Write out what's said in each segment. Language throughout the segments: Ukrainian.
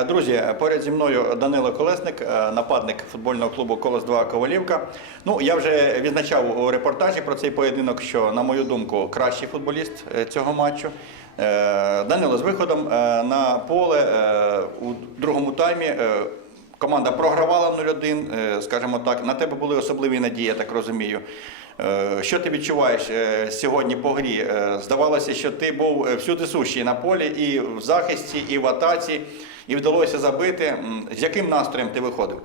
Е, Друзі, поряд зі мною Данило Колесник, е, нападник футбольного клубу Колос 2 Ковалівка. Ну, я вже відзначав у репортажі про цей поєдинок, що, на мою думку, кращий футболіст е, цього матчу. Данило, з виходом на поле у другому таймі команда програвала 0-1, е, скажімо так. На тебе були особливі надії, я так розумію. Е, Що ти відчуваєш е, сьогодні по грі? Здавалося, що ти був всюди сущий на полі і в захисті, і в атаці, і вдалося забити. З яким настроєм ти виходив?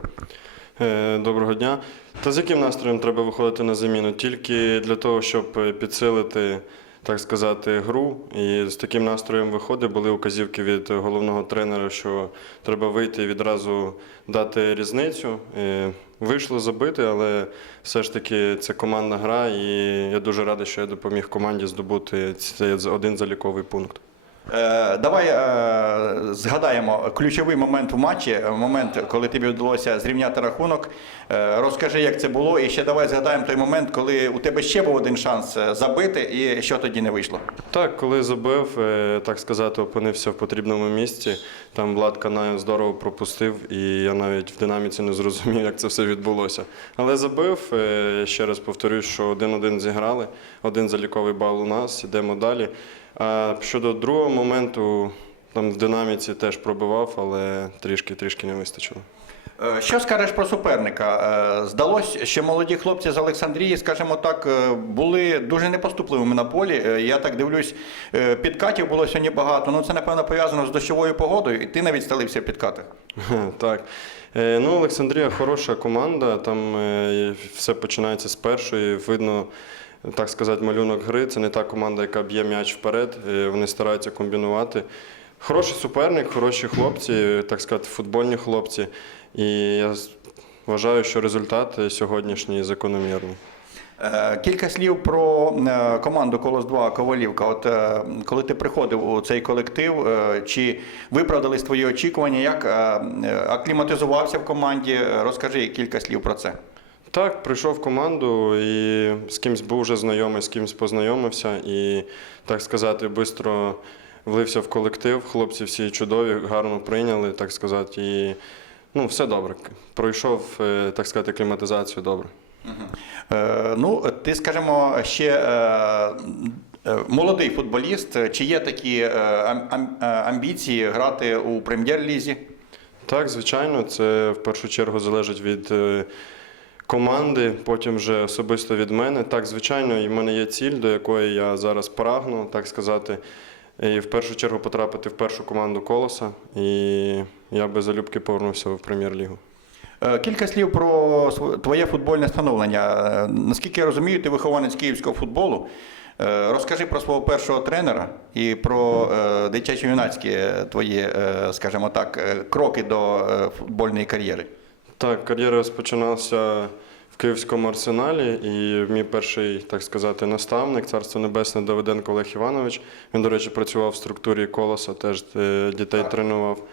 Доброго дня. Та з яким настроєм треба виходити на заміну? Тільки для того, щоб підсилити, так сказати, гру. І з таким настроєм виходить. Були указівки від головного тренера, що треба вийти і відразу дати різницю. І Вийшло забити, але все ж таки це командна гра, і я дуже радий, що я допоміг команді здобути цей один заліковий пункт. Е, Давай е, згадаємо ключовий момент в матчі, е, момент, коли тобі вдалося зрівняти рахунок. Розкажи, як це було, і ще давай згадаємо той момент, коли у тебе ще був один шанс забити, і що тоді не вийшло. Так, коли забив, так сказати, опинився в потрібному місці. Там Влад Канаєв здорово пропустив, і я навіть в динаміці не зрозумів, як це все відбулося. Але забив, ще раз повторюсь, що один-один зіграли, один заліковий бал у нас, йдемо далі. А щодо другого моменту, там в динаміці теж пробивав, але трішки-трішки не вистачило. Е, Що скажеш про суперника? Е, Здалось, що молоді хлопці з Олександрії, скажімо так, е, були дуже непоступливими на полі. Е, Я так дивлюсь, е, підкатів було сьогодні багато. Ну це напевно пов'язано з дощовою погодою, і ти навіть стелився в підкатах. Так. Е, Ну, Олександрія хороша команда. Там е, все починається з першої. Видно, так сказати, малюнок гри. Це не та команда, яка б'є м'яч вперед. Вони стараються комбінувати. Хороший суперник, хороші хлопці, так сказати, футбольні хлопці. І я вважаю, що результат сьогоднішній закономірний. Е, Кілька слів про е, команду Колос 2 Ковалівка. От е, коли ти приходив у цей колектив, чи виправдались твої очікування? Як акліматизувався в команді? Розкажи кілька слів про це. Так, прийшов в команду і з кимсь був вже знайомий, з кимсь познайомився і, так сказати, швидко влився в колектив. Хлопці всі чудові, гарно прийняли, так сказати, і ну, все добре. Пройшов, е, так сказати, кліматизацію добре. Е, Ну, ти, скажімо, ще е, молодий футболіст. Чи є такі ам- ам- амбіції грати у прем'єр-лізі? Так, звичайно, це в першу чергу залежить від команди, потім вже особисто від мене. Так, звичайно, і в мене є ціль, до якої я зараз прагну, так сказати. І в першу чергу потрапити в першу команду колоса, і я би залюбки повернувся в прем'єр-лігу. Е, Кілька слів про твоє футбольне становлення. Е, Наскільки я розумію, ти вихованець київського футболу. Е, Розкажи про свого першого тренера і про дитячо-юнацькі твої, скажімо так, кроки до футбольної кар'єри. Так, кар'єра розпочиналася в Київському арсеналі, і мій перший, так сказати, наставник, царство небесне Давиденко Олег Іванович. Він, до речі, працював в структурі колоса, теж е, дітей Так. тренував.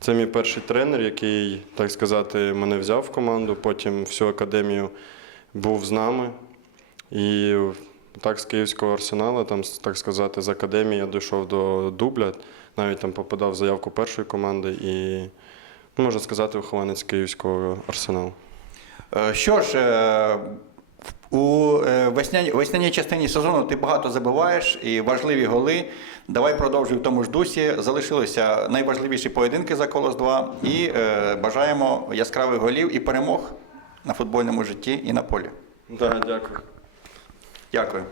Це мій перший тренер, який, так сказати, мене взяв в команду. Потім всю академію був з нами. І так з Київського арсеналу, там, так сказати, з академії я дійшов до дубля, навіть там попадав в заявку першої команди і, можна сказати, вихованець Київського арсеналу. Е, Що ж, е, у е, весняній, частині сезону ти багато забиваєш і важливі голи. Давай продовжуй в тому ж дусі. Залишилися найважливіші поєдинки за колос 2 і е, бажаємо яскравих голів і перемог на футбольному житті і на полі. Так, дякую. Дякую.